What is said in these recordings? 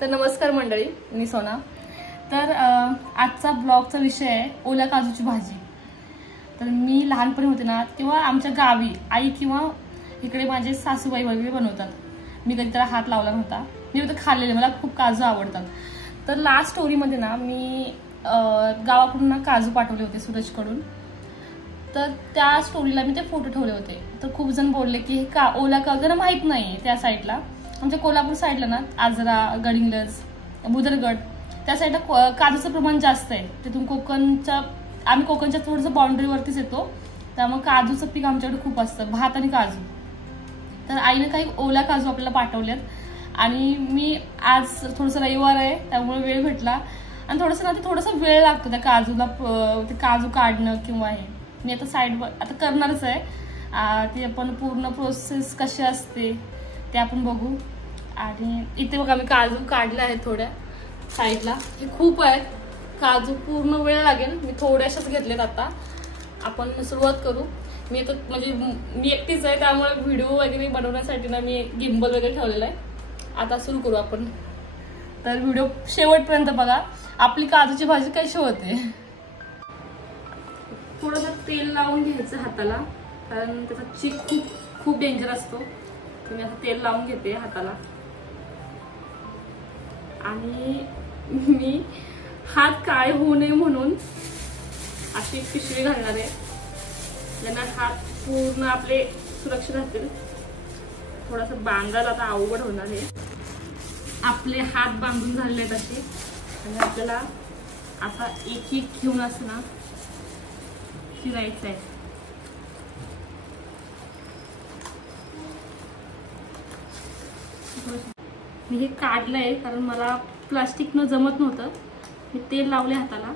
तर नमस्कार मंडळी, मी सोना। तर आजचा ब्लॉगचा विषय आहे ओल्या काजूची भाजी। तर मी लहानपणी होते ना तेव्हा आमच्या गावी आई किंवा इकडे माझे सासूबाई वगैरे बनवतात। मी कधी त्याला हात लावला नव्हता, मी फक्त खाल्लेले। मला खूप काजू आवडतात। तर लास्ट स्टोरीमध्ये ना मी गावाकडून ना काजू पाठवले होते सूरजकडून। तर त्या स्टोरीला मी ते फोटो ठेवले होते। तर खूप जण बोलले की हे ओल्या काजूला माहित नाही, त्या साईडला आमच्या कोल्हापूर साईडला ना आजरा, गडिंग्लज, बुदरगड त्या साईडला काजूचं प्रमाण जास्त आहे। तिथून आम्ही कोकणच्या थोडंसं बाउंड्रीवरतीच येतो, त्यामुळे काजूचं पीक आमच्याकडे खूप असतं, भात आणि काजू। तर आईने काही ओल्या काजू आपल्याला पाठवलेत आणि मी आज थोडंसं रविवार आहे त्यामुळे वेळ भेटला आणि थोडंसं वेळ लागतो त्या काजूला, ते काजू काढणं किंवा हे मी आता साईडवर आता करणारच आहे। ती आपण पूर्ण प्रोसेस कशी असते ते आपण बघू। आणि इथे बघा मी काजू काढले आहेत थोड्या साईडला, हे खूप आहेत काजू, पूर्ण वेळ लागेल। मी थोड्याशाच घेतलेत। आता आपण सुरुवात करू। मी आता म्हणजे मी एकटीच आहे त्यामुळे व्हिडिओ वगैरे बनवण्यासाठी ना मी गिम्बल वगैरे ठेवलेलं आहे। आता सुरू करू आपण। तर व्हिडिओ शेवटपर्यंत बघा, आपली काजूची भाजी कशी होते। थोडंसं तेल लावून घ्यायचं हाताला, कारण त्याचा चीक खूप डेंजर असतो। तर मी आता तेल लावून घेते हाताला आणि मी हात काळे होऊ नये म्हणून अशी पिशवी घालणार आहे, ज्यांना हात पूर्ण आपले सुरक्षित राहतील। थोडंसं बांधायला आता अवघड होणार आहे। आपले हात बांधून झालेले आहेत असे, आणि आपल्याला असा एक घेऊन असं ना चिरायचं आहे। मी हे काढलंय कारण मला प्लास्टिकनं जमत नव्हतं। मी तेल लावले हाताला।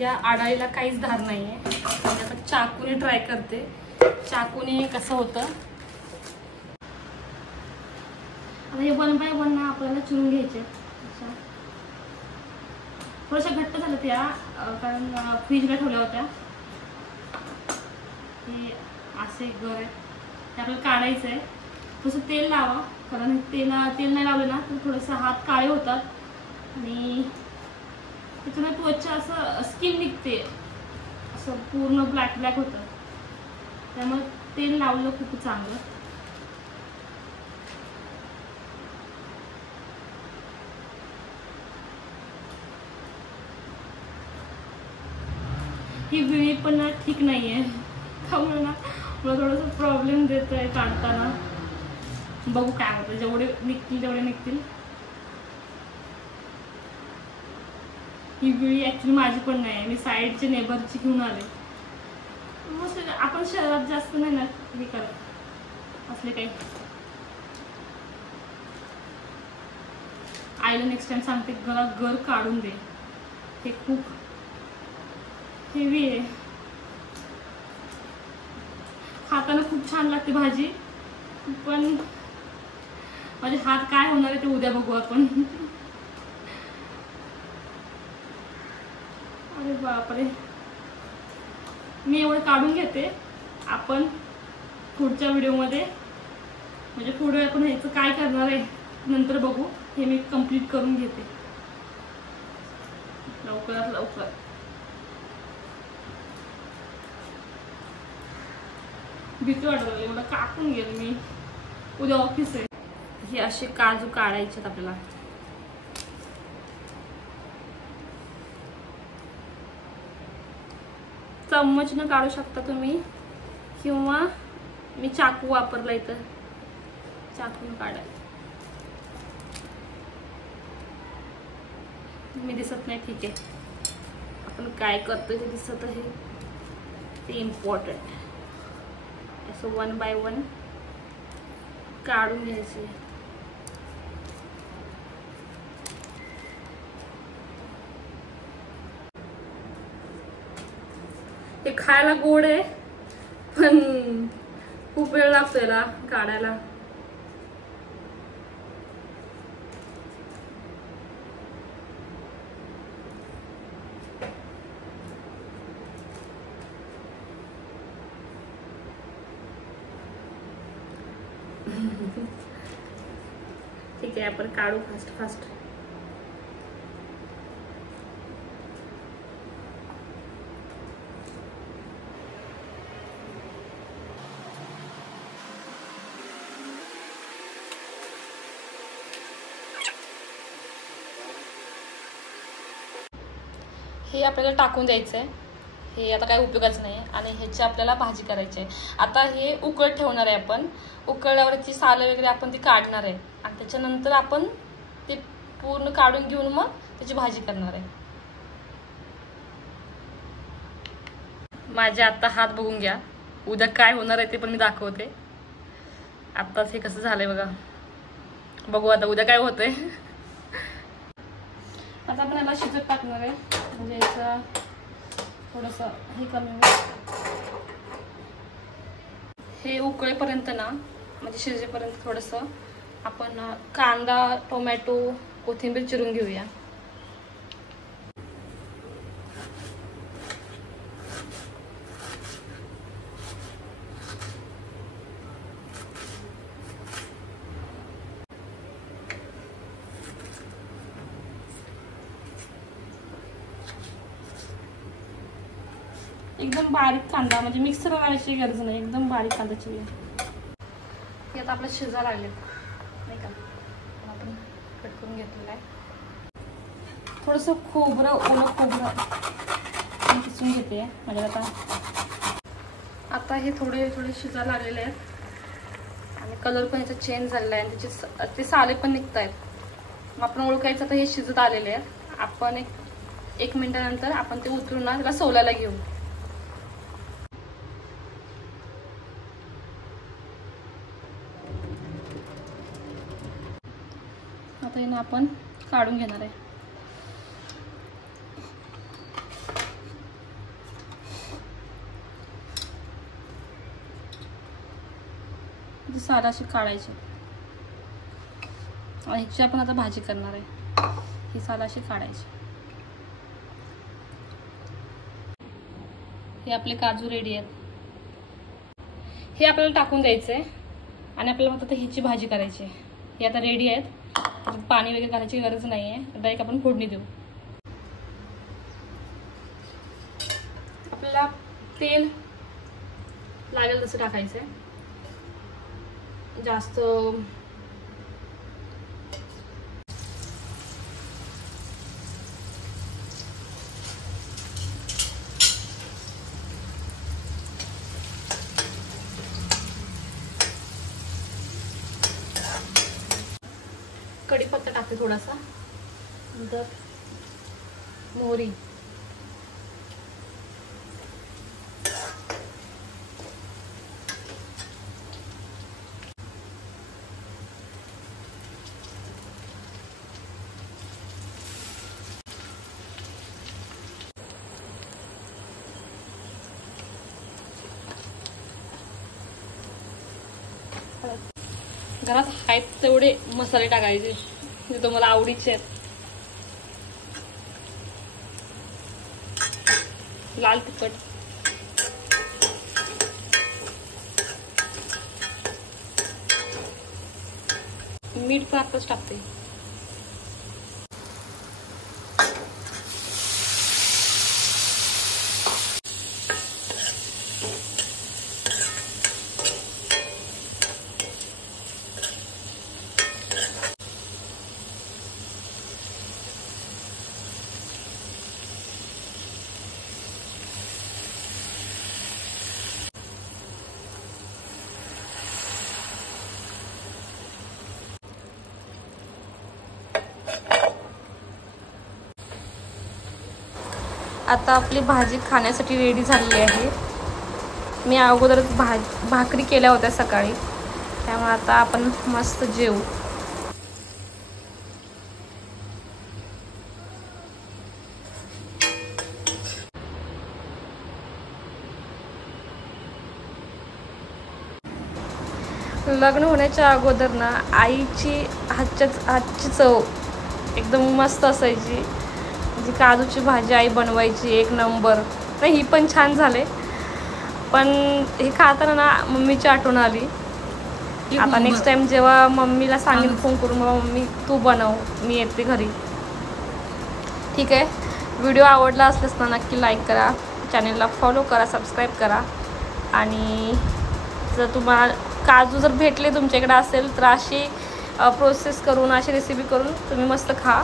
या आडाळीला काहीच धार नाहीये। आता चाकूने ट्राय करते, चाकूने कसं होतं। आता हे 1 बाय 1 ना आपल्याला चिरून घ्यायचे। थोड्याशा घट्ट झाल्या त्या, कारण फ्रीजला ठेवल्या होत्या। हे असे गर आहेत, ते आपल्याला काढायचं आहे। थोडंसं तेल लावा, कारण तेल नाही लावलं ना तर थोडंसं हात काळे होतात आणि त्याच्यानं त्वचा असं स्किन निघते, असं पूर्ण ब्लॅक होतं। त्यामुळे तेल लावलं खूप चांगलं। ही विळी पण ना ठीक नाहीये, त्यामुळे ना मला थोडंसं प्रॉब्लेम देत आहे काढताना। बघू काय होतं, जेवढे निघतील तेवढे निघतील। ही विळी ऍक्च्युली माझी पण नाही, मी साईडच्या नेबरची घेऊन आले। आपण शहरात जास्त नाही ना हे करत असले काही। आईला नेक्स्ट टाइम सांगते गर काढून दे, हे खूप हेवी आहे। खाताना खूप छान लागते भाजी, पण माझे हात काय होणार आहे ते उद्या बघू आपण। अरे बापरे, मी एवढं काढून घेते। आपण पुढच्या व्हिडिओमध्ये म्हणजे पुढे आपण ह्याचं काय करणार आहे नंतर बघू। हे मी कंप्लीट करून घेते लवकरात लवकर। भीती वाटत एवढं कापून गेलं मी, उद्या ऑफिस आहे। हे असे काजू काढायचे आपल्याला। चम्मचनं काढू शकता तुम्ही, किंवा मी चाकू वापरला, इथं चाकून काढायचं। मी दिसत नाही, ठीक आहे, आपण काय करतोय ते दिसत आहे, ते इम्पॉर्टंट। असं 1 बाय 1 काढून घ्यायचे। हे खायला गोड आहे, पण खूप वेळ लागतो याला काढायला. ठीक आहे, आपण काढू फास्ट फास्ट. हे आपल्याला टाकून द्यायचं आहे. हे आता काही उपयोगाचं नाही आहे आणि ह्याची आपल्याला भाजी करायची आहे. आता हे उकळत ठेवणार आहे आपण. उकळल्यावरची सालं वगैरे आपण ती काढणार आहे आणि त्याच्यानंतर आपण ते पूर्ण काढून घेऊन मग त्याची भाजी करणार आहे. माझे आता हात बघून घ्या. उद्या काय होणार आहे ते पण मी दाखवते. आत्ताच हे कसं झालंय बघा. बघू आता उद्या काय होतंय. आता आपण याला शिजत टाकणार आहे, म्हणजे याचं थोडंसं हे कमी होईल. हे उकळेपर्यंत ना, म्हणजे शिजेपर्यंत थोडंसं आपण कांदा, टोमॅटो, कोथिंबीर चिरून घेऊया. एकदम बारीक कांदा, म्हणजे मिक्सर करायची गरज नाही, एकदम बारीक कांदा चिरूया. हे आता आपलं शिजा लागले नाही का, आपण कट करून घेतलेलं आहे. थोडंसं खोबरं, ओलं खोबरं किसून घेते म्हणजे आता हे थोडे थोडे शिजा लागलेले आहेत आणि कलर पण याचा चेंज झालेला आहे आणि त्याचे ते साले पण निघत आहेत. मग आपण ओळखायचं तर हे शिजत आलेले आहेत. आपण एक मिनिटानंतर आपण ते उतरून ना त्याला सोलायला घेऊ. आता हे ना आपण काढून घेणार आहे. साल अशी काढायची आणि ह्याची आपण आता भाजी करणार आहे. ही साल अशी काढायची. हे आपले काजू रेडी आहेत. हे आपल्याला टाकून द्यायचंय आणि आपल्याला फक्त ह्याची भाजी करायची आहे. हे आता रेडी आहेत. पाणी वगैरे घालायची गरज नाही आहे. डायरेक्ट आपण फोडणी देऊ. आपल्याला तेल लागेल तसं टाकायचं आहे. जास्त कढीपत्ता टाकते थोडासा, नंतर मोहरी, घरात आहेत तेवढे मसाले टाकायचे जे तुम्हाला आवडीचे आहेत. लाल तिखट, मीठ पण आताच टाकते. आता आपली भाजी खाण्यासाठी रेडी झालेली आहे. मी अगोदरच भाकरी केल्या होत्या सकाळी, त्यामुळे आता आपण मस्त जेवू. लग्न होण्याच्या अगोदर ना आईची हातची चव एकदम मस्त असायची. जी काजूची भाजी आई बनवायची एक नंबर. नाही ही पण छान झाले, पण हे खाताना ना मम्मीची आठवण आली. आता नेक्स्ट टाइम जेव्हा मम्मीला सांगेन फोन करून, मग मम्मी तू बनव, मी येते घरी. ठीक आहे. व्हिडिओ आवडला असल्यास ना नक्की लाईक करा, चॅनलला फॉलो करा, सबस्क्राईब करा. आणि जर तुम्हाला काजू जर भेटले तुमच्याकडे असेल तर अशी प्रोसेस करून, अशी रेसिपी करून तुम्ही मस्त खा.